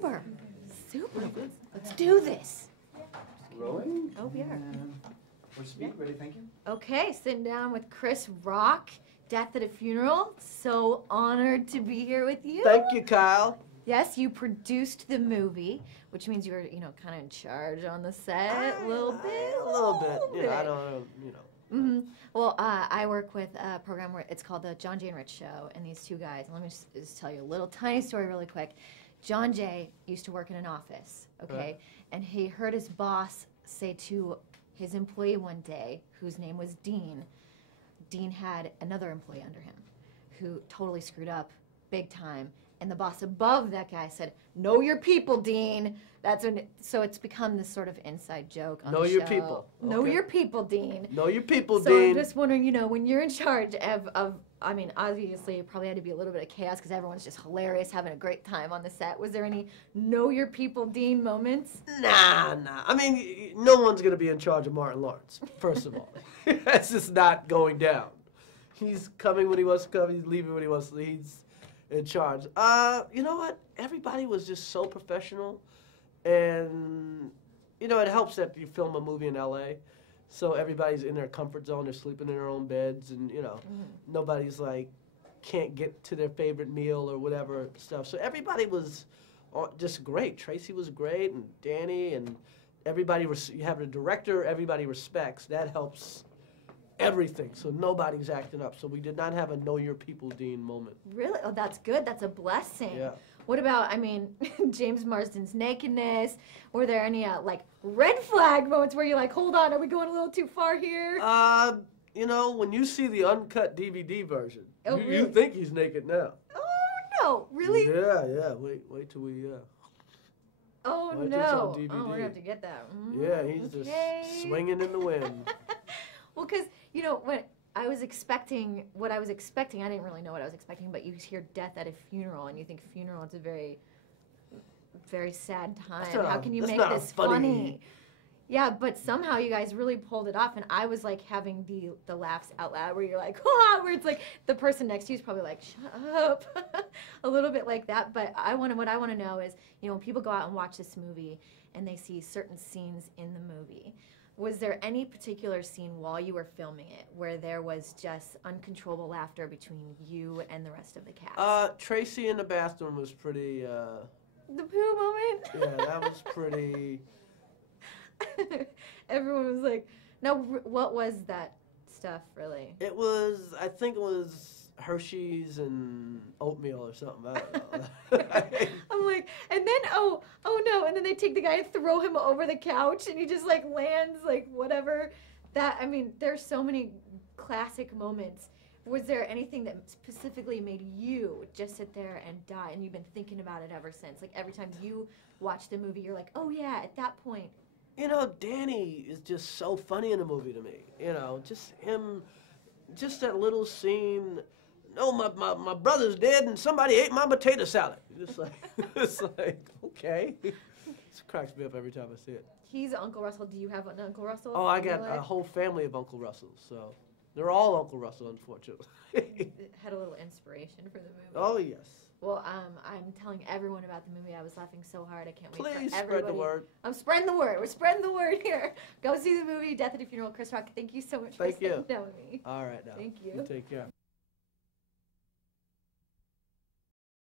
Super. Super. Let's do this. Rolling? Oh, we are. For speed, ready, thank you. Okay, sitting down with Chris Rock, Death at a Funeral. So honored to be here with you. Thank you, Kyle. Yes, you produced the movie, which means you were, kind of in charge on the set a little bit. A little bit. I don't, Mm-hmm. Well, I work with a program where it's called the Johnjay and Rich show, and these two guys, and let me just tell you a little tiny story really quick. Johnjay used to work in an office, okay, and he heard his boss say to his employee one day, whose name was Dean. Dean had another employee under him who totally screwed up big time, and the boss above that guy said, "Know your people, Dean." That's when. So it's become this sort of inside joke on the show. Know your people. Know Okay. your people, Dean. Know your people, So Dean. I'm just wondering, when you're in charge of, I mean, obviously it probably had to be a little bit of chaos because everyone's just hilarious, having a great time on the set. Was there any know your people, Dean moments? Nah. I mean, no one's going to be in charge of Martin Lawrence, first of all. That's just not going down. He's coming when he wants to come. He's leaving when he wants to leave. He's in charge. You know what? Everybody was just so professional. And, it helps that you film a movie in L.A., so everybody's in their comfort zone. They're sleeping in their own beds, and, nobody's, can't get to their favorite meal or whatever stuff. So everybody was just great. Tracy was great, and Danny, and everybody, you have a director everybody respects. That helps everything, so nobody's acting up. So we did not have a know your people, Dean moment. Really? Oh, that's good. That's a blessing. Yeah. What about, James Marsden's nakedness? Were there any, red flag moments where you're like, hold on, are we going a little too far here? When you see the uncut DVD version, Oh, you really? think he's naked now. Oh, no. Really? Yeah. Wait till we, Oh, wait till it's no. on DVD. Oh, we're going to have to get that. Yeah, he's just swinging in the wind. Well, because, what I was expecting, I didn't really know what I was expecting, but you hear death at a funeral, and you think funeral, it's a very, very sad time. How can you make this funny? Yeah, but somehow you guys really pulled it off, and I was, having the laughs out loud, where you're like, where it's like, the person next to you is probably like, shut up, a little bit like that. But what I want to know is, when people go out and watch this movie, and they see certain scenes in the movie, was there any particular scene while you were filming it where there was just uncontrollable laughter between you and the rest of the cast? Tracy in the bathroom was pretty, The poo moment? Yeah, that was pretty... Everyone was like, now, what was that stuff, really? I think it was Hershey's and oatmeal or something. I don't know. I'm like, and then, oh no, and then they take the guy and throw him over the couch, and he just, lands, whatever. There's so many classic moments. Was there anything that specifically made you just sit there and die, and you've been thinking about it ever since? Every time you watch the movie, you're like, oh, yeah, at that point. Danny is just so funny in the movie to me. Just him, just that little scene. No, my brother's dead and somebody ate my potato salad. It's like, okay. It cracks me up every time I see it. He's Uncle Russell. Do you have an Uncle Russell? Oh, I got a whole family of Uncle Russells, so they're all Uncle Russell, unfortunately. It had a little inspiration for the movie. Oh, yes. Well, I'm telling everyone about the movie. I was laughing so hard. I can't wait for everybody. Please spread the word. I'm spreading the word. We're spreading the word here. Go see the movie Death at a Funeral. Chris Rock, thank you so much for sitting down with me. All right, now. Thank you. You take care.